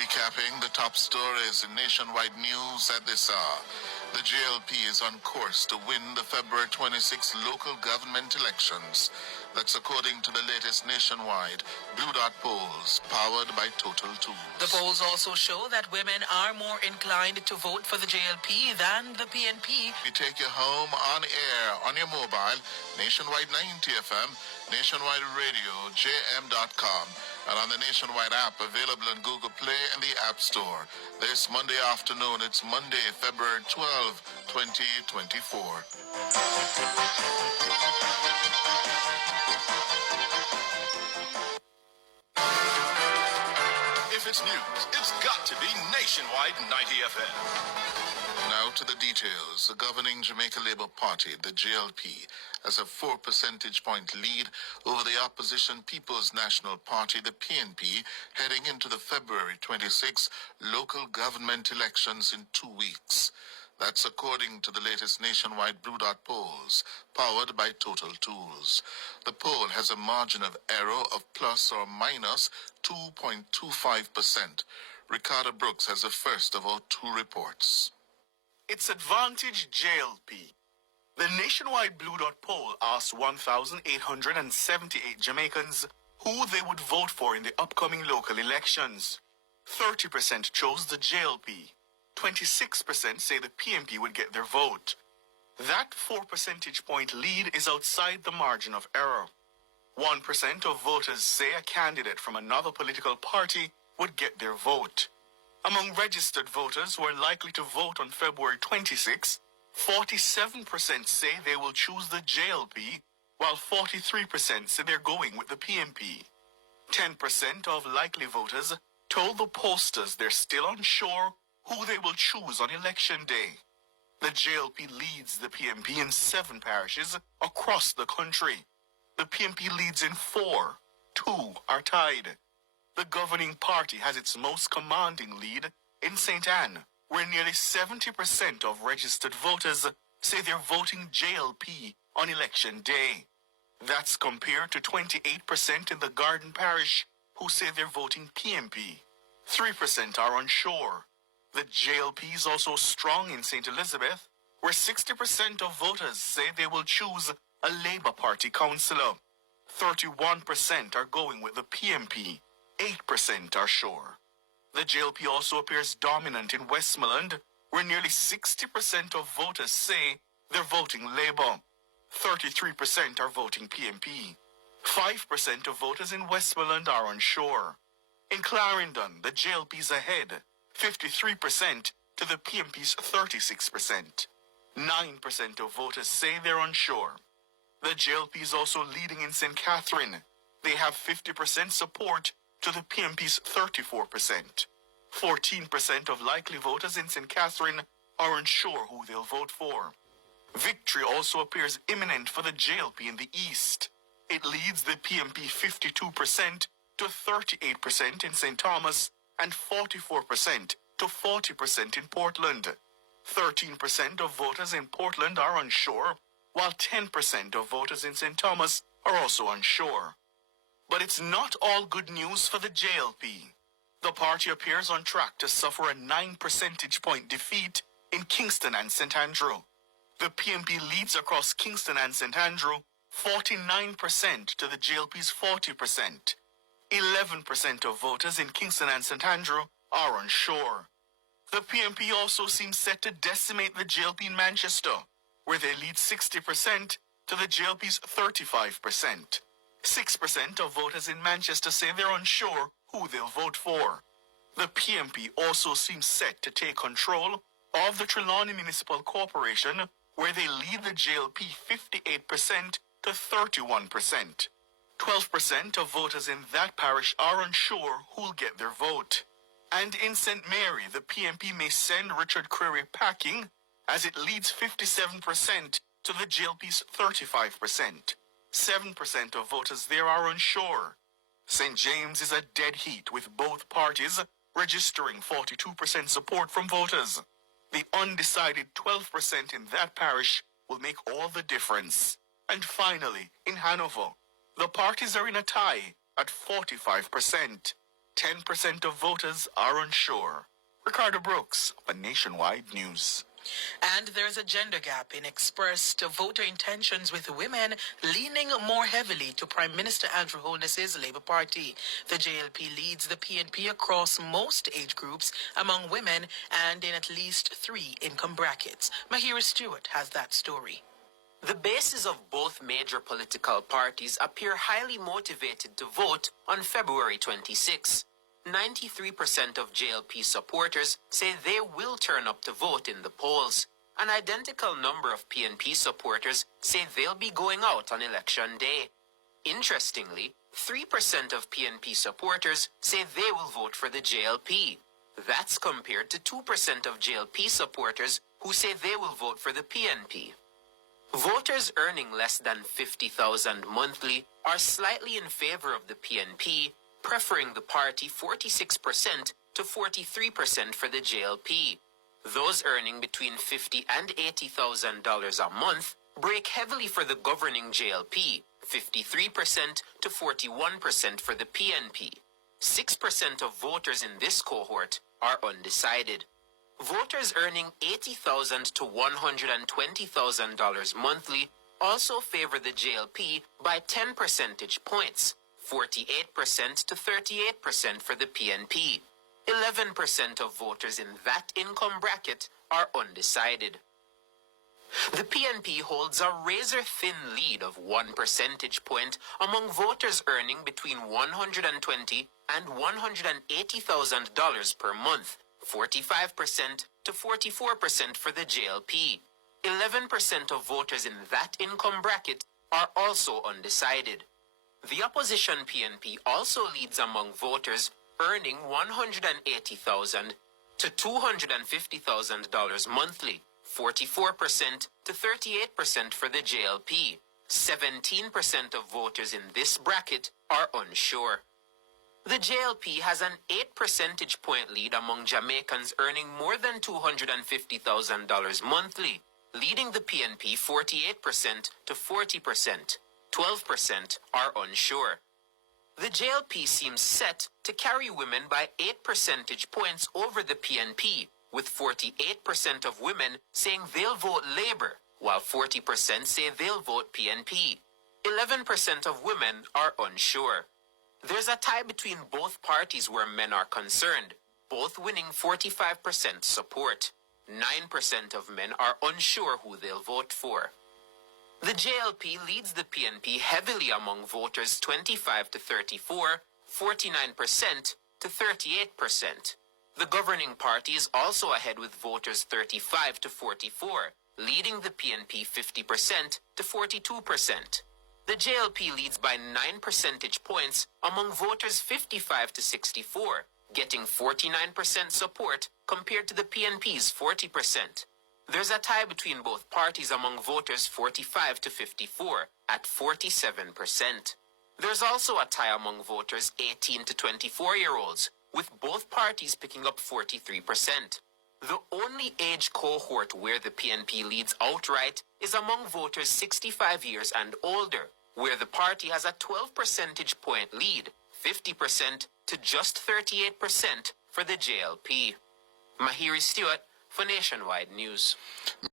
Recapping the top stories in nationwide news at this hour. The JLP is on course to win the February 26 local government elections. That's according to the latest nationwide Blue Dot polls powered by Total Tools. The polls also show that women are more inclined to vote for the JLP than the PNP. We take you home on air on your mobile, Nationwide 90 FM, Nationwide Radio, JM.com, and on the Nationwide app available on Google Play and the App Store. This Monday afternoon, it's Monday, February 12, 2024. If it's news, it's got to be Nationwide 90 FM. Now to the details. The governing Jamaica Labour Party, the JLP, has a 4 percentage point lead over the opposition People's National Party, the PNP, heading into the February 26 local government elections in 2 weeks. That's according to the latest nationwide Blue Dot polls, powered by Total Tools. The poll has a margin of error of plus or minus 2.25%. Ricardo Brooks has the first of our two reports. It's Advantage JLP. The nationwide Blue Dot poll asked 1,878 Jamaicans who they would vote for in the upcoming local elections. 30% chose the JLP. 26% say the PNP would get their vote. That 4 percentage point lead is outside the margin of error. 1% of voters say a candidate from another political party would get their vote. Among registered voters who are likely to vote on February 26, 47% say they will choose the JLP, while 43% say they're going with the PNP. 10% of likely voters told the pollsters they're still unsure who they will choose on election day. The JLP leads the PNP in 7 parishes across the country. The PNP leads in 4. 2 are tied. The governing party has its most commanding lead in St. Anne, where nearly 70% of registered voters say they're voting JLP on election day. That's compared to 28% in the Garden Parish who say they're voting PNP. 3% are unsure. The JLP is also strong in St. Elizabeth, where 60% of voters say they will choose a Labour Party councillor. 31% are going with the PNP. 8% are sure. The JLP also appears dominant in Westmoreland, where nearly 60% of voters say they're voting Labour. 33% are voting PNP. 5% of voters in Westmoreland are unsure. In Clarendon, the JLP is ahead, 53% to the PNP's 36%. 9% of voters say they're unsure. The JLP is also leading in St. Catherine. They have 50% support to the PNP's 34%. 14% of likely voters in St. Catherine are unsure who they'll vote for. Victory also appears imminent for the JLP in the East. It leads the PNP 52% to 38% in St. Thomas and 44% to 40% in Portland. 13% of voters in Portland are unsure, while 10% of voters in St. Thomas are also unsure. But it's not all good news for the JLP. The party appears on track to suffer a 9 percentage point defeat in Kingston and St. Andrew. The PNP leads across Kingston and St. Andrew 49% to the JLP's 40%. 11% of voters in Kingston and St. Andrew are unsure. The PNP also seems set to decimate the JLP in Manchester, where they lead 60% to the JLP's 35%. 6% of voters in Manchester say they're unsure who they'll vote for. The PNP also seems set to take control of the Trelawney Municipal Corporation, where they lead the JLP 58% to 31%. 12% of voters in that parish are unsure who'll get their vote. And in St. Mary, the PNP may send Richard Creary packing, as it leads 57% to the JLP's 35%. 7% of voters there are unsure. St. James is a dead heat, with both parties registering 42% support from voters. The undecided 12% in that parish will make all the difference. And finally, in Hanover, the parties are in a tie at 45%. 10% of voters are unsure. Ricardo Brooks for Nationwide News. And there's a gender gap in expressed voter intentions, with women leaning more heavily to Prime Minister Andrew Holness's Labour Party. The JLP leads the PNP across most age groups among women and in at least 3 income brackets. Mahira Stewart has that story. The bases of both major political parties appear highly motivated to vote on February 26. 93% of JLP supporters say they will turn up to vote in the polls. An identical number of PNP supporters say they'll be going out on election day. Interestingly, 3% of PNP supporters say they will vote for the JLP. That's compared to 2% of JLP supporters who say they will vote for the PNP. Voters earning less than $50,000 monthly are slightly in favor of the PNP, preferring the party 46% to 43% for the JLP. Those earning between $50,000 and $80,000 a month break heavily for the governing JLP, 53% to 41% for the PNP. 6% of voters in this cohort are undecided. Voters earning $80,000 to $120,000 monthly also favor the JLP by 10 percentage points, 48% to 38% for the PNP. 11% of voters in that income bracket are undecided. The PNP holds a razor-thin lead of 1 percentage point among voters earning between $120,000 and $180,000 per month, 45% to 44% for the JLP. 11% of voters in that income bracket are also undecided. The opposition PNP also leads among voters earning $180,000 to $250,000 monthly, 44% to 38% for the JLP. 17% of voters in this bracket are unsure. The JLP has an 8 percentage point lead among Jamaicans earning more than $250,000 monthly, leading the PNP 48% to 40%. 12% are unsure. The JLP seems set to carry women by 8 percentage points over the PNP, with 48% of women saying they'll vote Labour, while 40% say they'll vote PNP. 11% of women are unsure. There's a tie between both parties where men are concerned, both winning 45% support. 9% of men are unsure who they'll vote for. The JLP leads the PNP heavily among voters 25 to 34, 49% to 38%. The governing party is also ahead with voters 35 to 44, leading the PNP 50% to 42%. The JLP leads by 9 percentage points among voters 55 to 64, getting 49% support compared to the PNP's 40%. There's a tie between both parties among voters 45 to 54 at 47%. There's also a tie among voters 18 to 24-year-olds, with both parties picking up 43%. The only age cohort where the PNP leads outright is among voters 65 years and older, where the party has a 12 percentage point lead, 50% to just 38% for the JLP. Mahiri Stewart for Nationwide News.